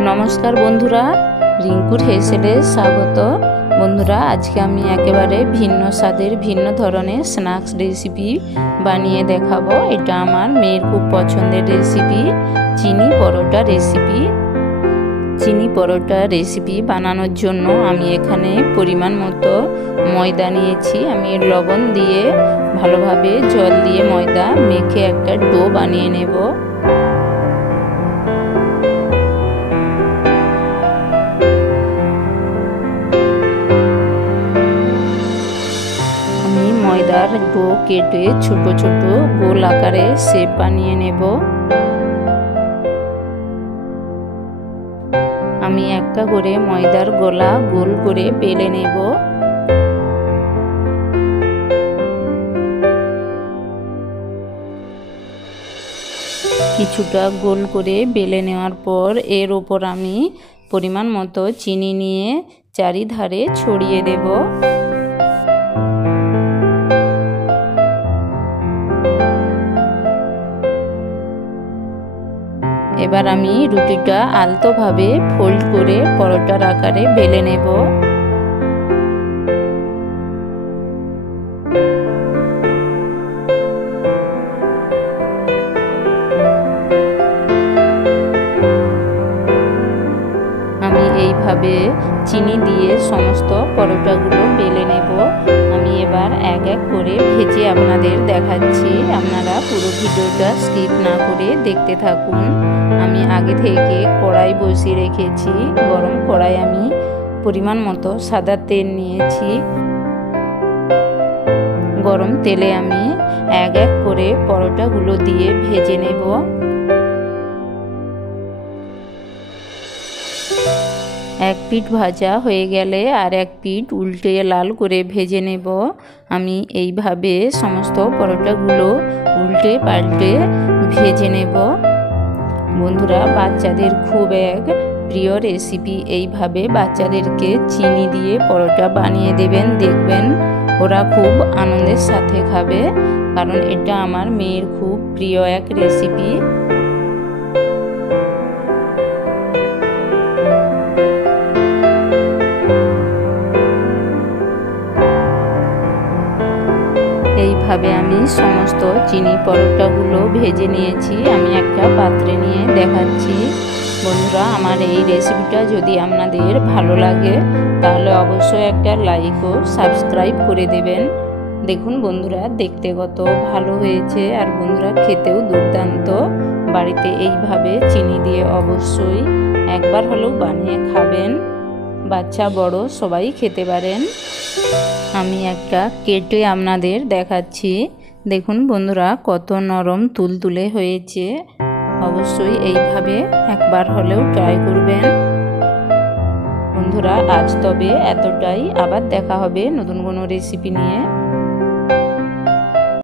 नमस्कार बंधुरा रिंकुर हेसेले स्वागत। बंधुरा आज के आमी एकेबारे भिन्न स्वादेर भिन्न धरनेर स्नैक्स रेसिपि बानिये देखाबो। एटा आमार मेयेर खूब पछंदेर रेसिपि चीनी परोटा रेसिपि। चीनी परोटा रेसिपि बानानोर जोन्नो आमी एखाने परिमाण मतो मयदा नियेछि। आमी लवण दिये भालोभाबे जल दिये मयदा मेखे एकटा डो बानिये नेब। मयदार डो केटे छोटो छोटो गोल आकारे शेप बानिये नेब। आमी एकटा करे मयदार गोला गोल करे बेले नेब। কিছুটা গোল করে বেলে নেওয়ার পর এর উপর আমি পরিমাণ মতো চিনি নিয়ে চারিধারে ছড়িয়ে দেব। এবার আমি রুটিটা আলতোভাবে ফোল্ড করে পরোটার আকারে বেলে নেব। আমি এইভাবে চিনি দিয়ে সমস্ত পরোটাগুলো বেলে নেব। আমি এবার এক এক করে ভেজে আপনাদের দেখাচ্ছি, আপনারা পুরো ভিডিওটা স্কিপ না করে দেখতে থাকুন। আমি আগে থেকে কড়াই বসিয়ে রেখেছি। গরম কড়াই আমি পরিমাণ মতো সাদা তেল নিয়েছি। গরম তেলে আমি এক এক করে পরোটাগুলো দিয়ে ভেজে নেব। এক পিঠ ভাজা হয়ে গেলে আর এক পিঠ উল্টে লাল করে ভেজে নেব। আমি এইভাবে সমস্ত পরোটাগুলো উল্টে পাল্টে ভেজে নেব। বন্ধুরা বাচ্চাদের খুব এক প্রিয় রেসিপি। এইভাবে বাচ্চাদেরকে চিনি দিয়ে পরোটা বানিয়ে দেবেন, দেখবেন ওরা খুব আনন্দের সাথে খাবে, কারণ এটা আমার মেয়ের খুব প্রিয় এক রেসিপি। এইভাবে আমি সমস্ত চিনি পরোটাগুলো ভেজে নিয়েছি। আমি একটা পাত্রে নিয়ে দেখাচ্ছি। বন্ধুরা আমার এই রেসিপিটা যদি আপনাদের ভালো লাগে তাহলে অবশ্যই একটা লাইক ও সাবস্ক্রাইব করে দেবেন। দেখুন বন্ধুরা দেখতে কত ভালো হয়েছে, আর বন্ধুরা খেতেও দুর্দান্ত। বাড়িতে এইভাবে চিনি দিয়ে অবশ্যই একবার হলেও বানিয়ে খাবেন, বাচ্চা বড় সবাই খেতে পারেন। আমি একটা কেটে আপনাদের দেখাচ্ছি। দেখুন বন্ধুরা কত নরম তুলতুলে হয়েছে। অবশ্যই এইভাবে একবার হলেও ট্রাই করবেন। বন্ধুরা আজ তবে এতটাই, আবার দেখা হবে নতুন কোনো রেসিপি নিয়ে।